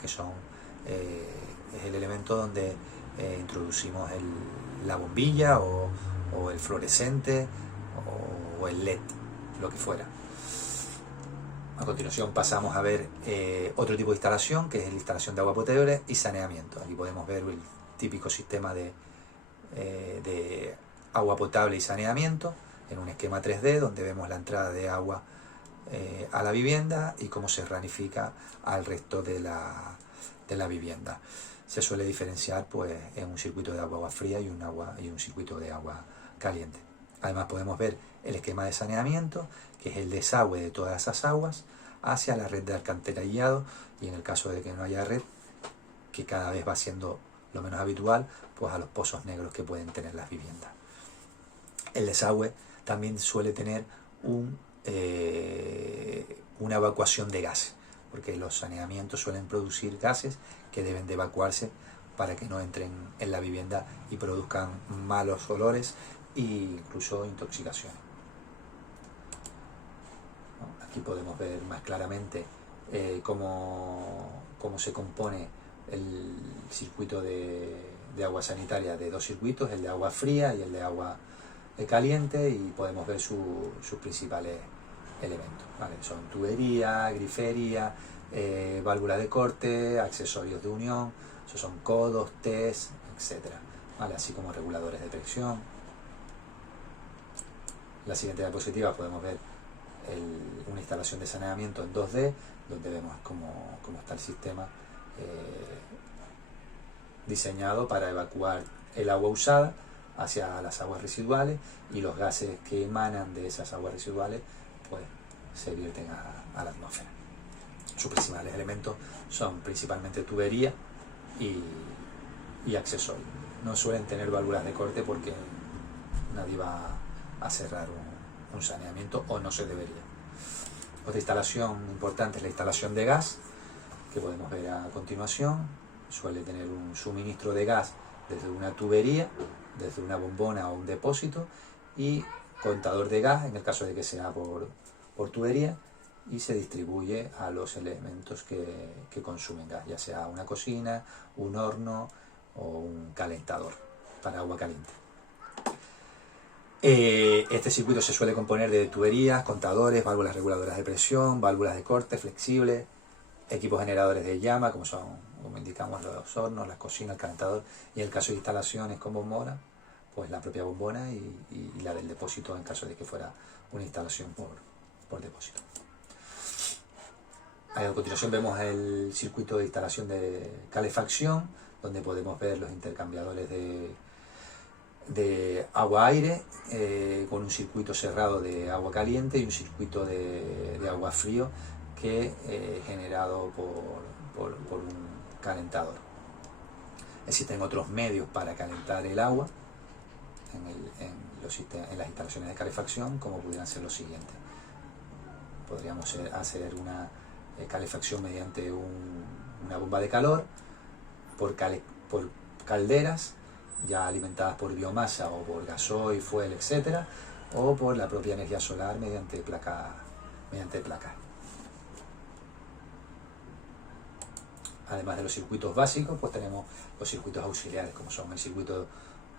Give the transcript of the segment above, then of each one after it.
que son, es el elemento donde introducimos la bombilla o el fluorescente o el LED, lo que fuera. A continuación pasamos a ver otro tipo de instalación, que es la instalación de agua potable y saneamiento. Aquí podemos ver el típico sistema de agua potable y saneamiento en un esquema 3D, donde vemos la entrada de agua a la vivienda y cómo se ramifica al resto de la vivienda. Se suele diferenciar pues en un circuito de agua fría y un circuito de agua caliente. Además podemos ver el esquema de saneamiento, que es el desagüe de todas esas aguas hacia la red de alcantarillado, y en el caso de que no haya red, que cada vez va siendo lo menos habitual, pues a los pozos negros que pueden tener las viviendas. El desagüe también suele tener una evacuación de gases, porque los saneamientos suelen producir gases que deben de evacuarse para que no entren en la vivienda y produzcan malos olores e incluso intoxicaciones. Aquí podemos ver más claramente cómo se compone el circuito de agua sanitaria de dos circuitos, el de agua fría y el de agua caliente, y podemos ver sus principales elementos, ¿vale? Son tubería, grifería, válvula de corte, accesorios de unión, esos son codos, Ts, etc., ¿vale? Así como reguladores de presión. La siguiente diapositiva podemos ver una instalación de saneamiento en 2D, donde vemos cómo está el sistema diseñado para evacuar el agua usada hacia las aguas residuales, y los gases que emanan de esas aguas residuales pues se vierten a la atmósfera. Sus principales elementos son principalmente tubería y accesorios. No suelen tener válvulas de corte porque nadie va a cerrar un saneamiento, o no se debería. Otra instalación importante es la instalación de gas, que podemos ver a continuación. Suele tener un suministro de gas desde una tubería, desde una bombona o un depósito, y contador de gas en el caso de que sea por tubería, y se distribuye a los elementos que consumen gas, ya sea una cocina, un horno o un calentador para agua caliente. Este circuito se suele componer de tuberías, contadores, válvulas reguladoras de presión, válvulas de corte flexibles, equipos generadores de llama, como indicamos, los hornos, las cocinas, el calentador, y en el caso de instalaciones con bombona, pues la propia bombona y la del depósito en caso de que fuera una instalación por depósito. A continuación vemos el circuito de instalación de calefacción, donde podemos ver los intercambiadores de agua-aire, con un circuito cerrado de agua caliente y un circuito de agua frío que generado por un calentador. Existen otros medios para calentar el agua en las instalaciones de calefacción, como pudieran ser los siguientes. Podríamos hacer una calefacción mediante una bomba de calor, por calderas ya alimentadas por biomasa o por gasoil, fuel, etc., o por la propia energía solar mediante placas. Además de los circuitos básicos, pues tenemos los circuitos auxiliares, como son el circuito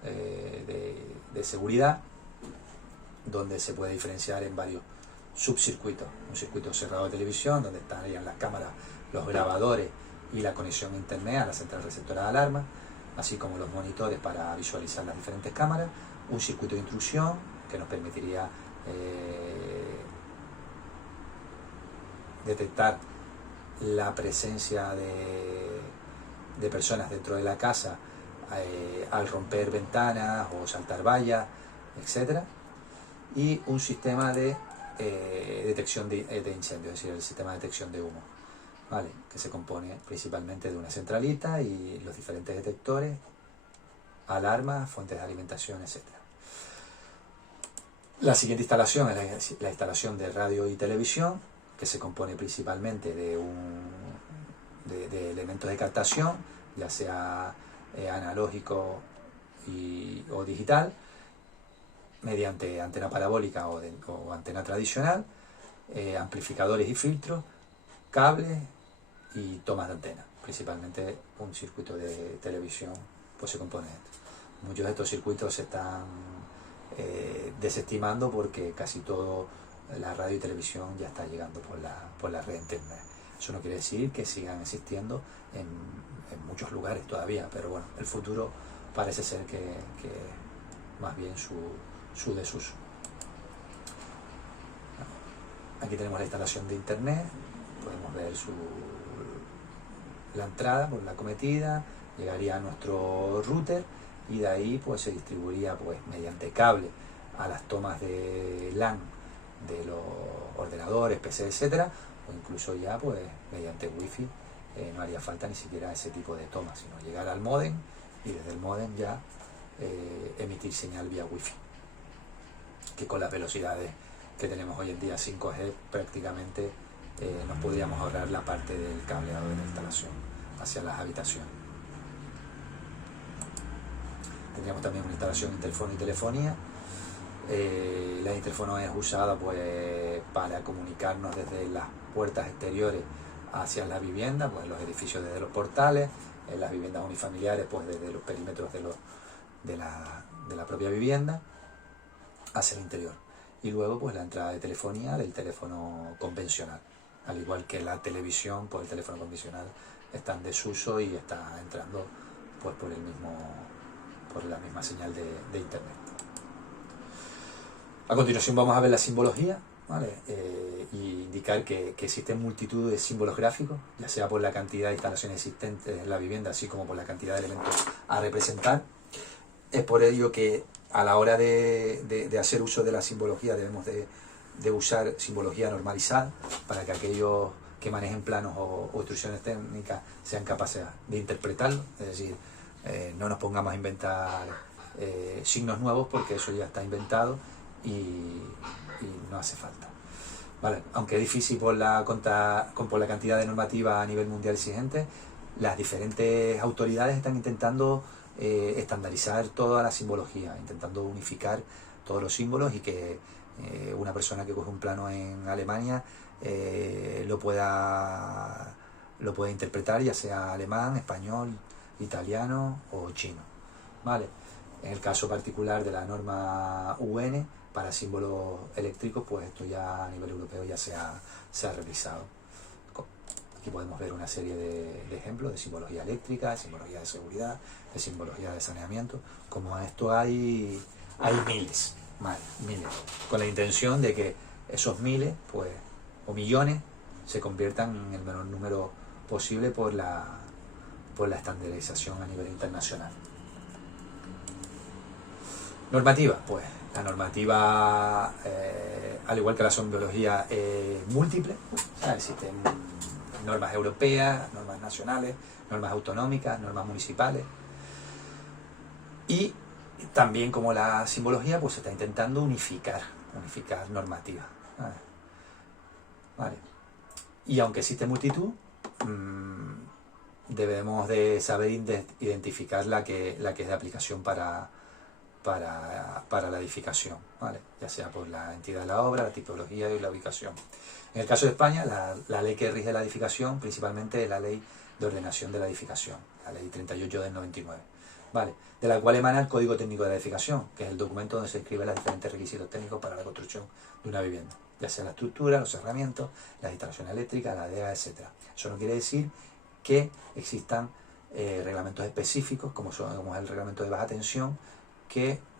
de seguridad, donde se puede diferenciar en varios subcircuitos. Un circuito cerrado de televisión, donde estarían las cámaras, los grabadores y la conexión a internet a la central receptora de alarma, así como los monitores para visualizar las diferentes cámaras. Un circuito de intrusión, que nos permitiría detectar la presencia de personas dentro de la casa al romper ventanas o saltar vallas, etc. Y un sistema de detección de incendio, es decir, el sistema de detección de humo, ¿vale? Que se compone principalmente de una centralita y los diferentes detectores, alarmas, fuentes de alimentación, etc. La siguiente instalación es la instalación de radio y televisión, que se compone principalmente de elementos de captación, ya sea analógico o digital, mediante antena parabólica o antena tradicional, amplificadores y filtros, cables y tomas de antena. principalmente un circuito de televisión, pues se compone de esto. Muchos de estos circuitos se están desestimando porque casi todo la radio y televisión ya está llegando por la red internet. Eso no quiere decir que sigan existiendo en muchos lugares todavía, pero bueno, el futuro parece ser que más bien su desuso. Aquí tenemos la instalación de internet, podemos ver la entrada por la cometida, llegaría a nuestro router y de ahí pues se distribuiría pues mediante cable a las tomas de LAN de los ordenadores, PC, etcétera, o incluso ya pues mediante wifi. No haría falta ni siquiera ese tipo de tomas, sino llegar al módem y desde el módem ya emitir señal vía wifi, que con las velocidades que tenemos hoy en día 5G prácticamente nos podríamos ahorrar la parte del cableado de la instalación hacia las habitaciones. Tendríamos también una instalación de interfono y telefonía. La interfono es usada pues para comunicarnos desde las puertas exteriores hacia la vivienda, pues los edificios desde los portales, en las viviendas unifamiliares pues desde los perímetros de la propia vivienda hacia el interior. Y luego pues la entrada de telefonía del teléfono convencional, al igual que la televisión, pues el teléfono convencional está en desuso y está entrando pues por la misma señal de internet. A continuación vamos a ver la simbología, ¿vale? Y indicar que existen multitud de símbolos gráficos, ya sea por la cantidad de instalaciones existentes en la vivienda, así como por la cantidad de elementos a representar. Es por ello que a la hora de hacer uso de la simbología debemos de usar simbología normalizada para que aquellos que manejen planos o instrucciones técnicas sean capaces de interpretarlo, es decir, no nos pongamos a inventar signos nuevos porque eso ya está inventado y no hace falta. Vale, aunque es difícil por la cantidad de normativa a nivel mundial exigente, las diferentes autoridades están intentando estandarizar toda la simbología, intentando unificar todos los símbolos y que una persona que coge un plano en Alemania lo pueda interpretar, ya sea alemán, español, italiano o chino. ¿Vale? En el caso particular de la norma UN para símbolos eléctricos, pues esto ya a nivel europeo ya se ha revisado. Aquí podemos ver una serie de ejemplos de simbología eléctrica, de simbología de seguridad, de simbología de saneamiento. Como esto hay miles, miles, con la intención de que esos miles, pues, o millones, se conviertan en el menor número posible por la estandarización a nivel internacional. Normativa, pues la normativa, al igual que la simbología, múltiple, ¿sabes? Existen normas europeas, normas nacionales, normas autonómicas, normas municipales. Y también, como la simbología, pues se está intentando unificar normativas. ¿Vale? Y aunque existe multitud, debemos de saber identificar la que es de aplicación para la edificación, ¿vale? Ya sea por la entidad de la obra, la tipología y la ubicación. En el caso de España, la ley que rige la edificación principalmente es la Ley de Ordenación de la Edificación, la Ley 38 del 99, ¿vale? De la cual emana el Código Técnico de la Edificación, que es el documento donde se escriben los diferentes requisitos técnicos para la construcción de una vivienda, ya sea la estructura, los cerramientos, las instalaciones eléctricas, la DEA, etc. Eso no quiere decir que existan reglamentos específicos, como es el reglamento de baja tensión,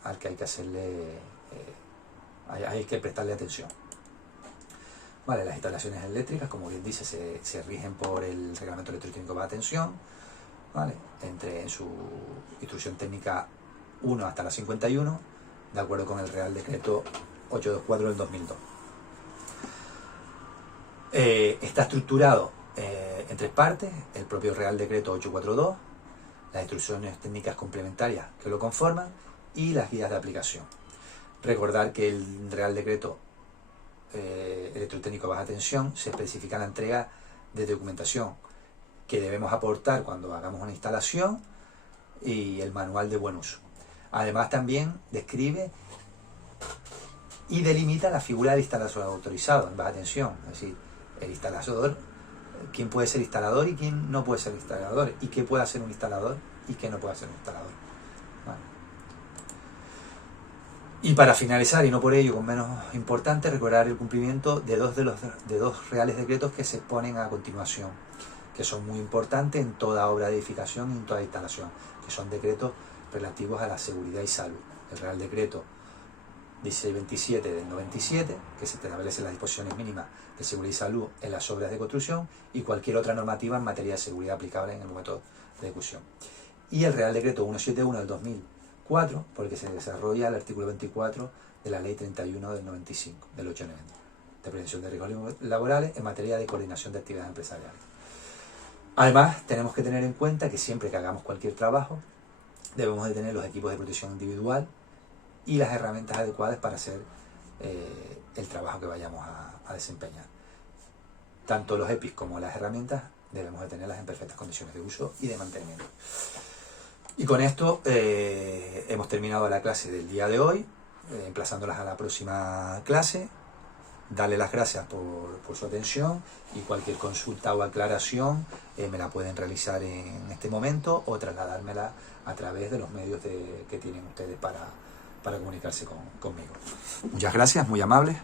al que hay que hacerle, hay que prestarle atención. Vale, las instalaciones eléctricas, como bien dice, se rigen por el reglamento electrotécnico de baja tensión, ¿vale? En su instrucción técnica 1 hasta la 51, de acuerdo con el Real Decreto 824 del 2002. Está estructurado en tres partes: el propio Real Decreto 842, las instrucciones técnicas complementarias que lo conforman y las guías de aplicación. Recordar que el Real Decreto electrotécnico de baja tensión se especifica la entrega de documentación que debemos aportar cuando hagamos una instalación y el manual de buen uso. Además, también describe y delimita la figura del instalador autorizado en baja tensión, es decir, el instalador quién puede ser instalador y quién no puede ser instalador, y qué puede hacer un instalador y qué no puede hacer un instalador. Vale. Y para finalizar, y no por ello con menos importante, recordar el cumplimiento de dos reales decretos que se exponen a continuación, que son muy importantes en toda obra de edificación y en toda instalación, que son decretos relativos a la seguridad y salud. El Real Decreto 1627 del 97, que se establece las disposiciones mínimas de seguridad y salud en las obras de construcción, y cualquier otra normativa en materia de seguridad aplicable en el momento de ejecución. Y el Real Decreto 171 del 2004, por el que se desarrolla el artículo 24 de la Ley 31 del 95, del 890, de prevención de riesgos laborales en materia de coordinación de actividades empresariales. Además, tenemos que tener en cuenta que siempre que hagamos cualquier trabajo, debemos de tener los equipos de protección individual y las herramientas adecuadas para hacer el trabajo que vayamos a desempeñar. Tanto los EPIs como las herramientas debemos de tenerlas en perfectas condiciones de uso y de mantenimiento. Y con esto hemos terminado la clase del día de hoy, emplazándolas a la próxima clase. Darle las gracias por su atención, y cualquier consulta o aclaración me la pueden realizar en este momento o trasladármela a través de los medios que tienen ustedes para comunicarse conmigo. Muchas gracias, muy amables.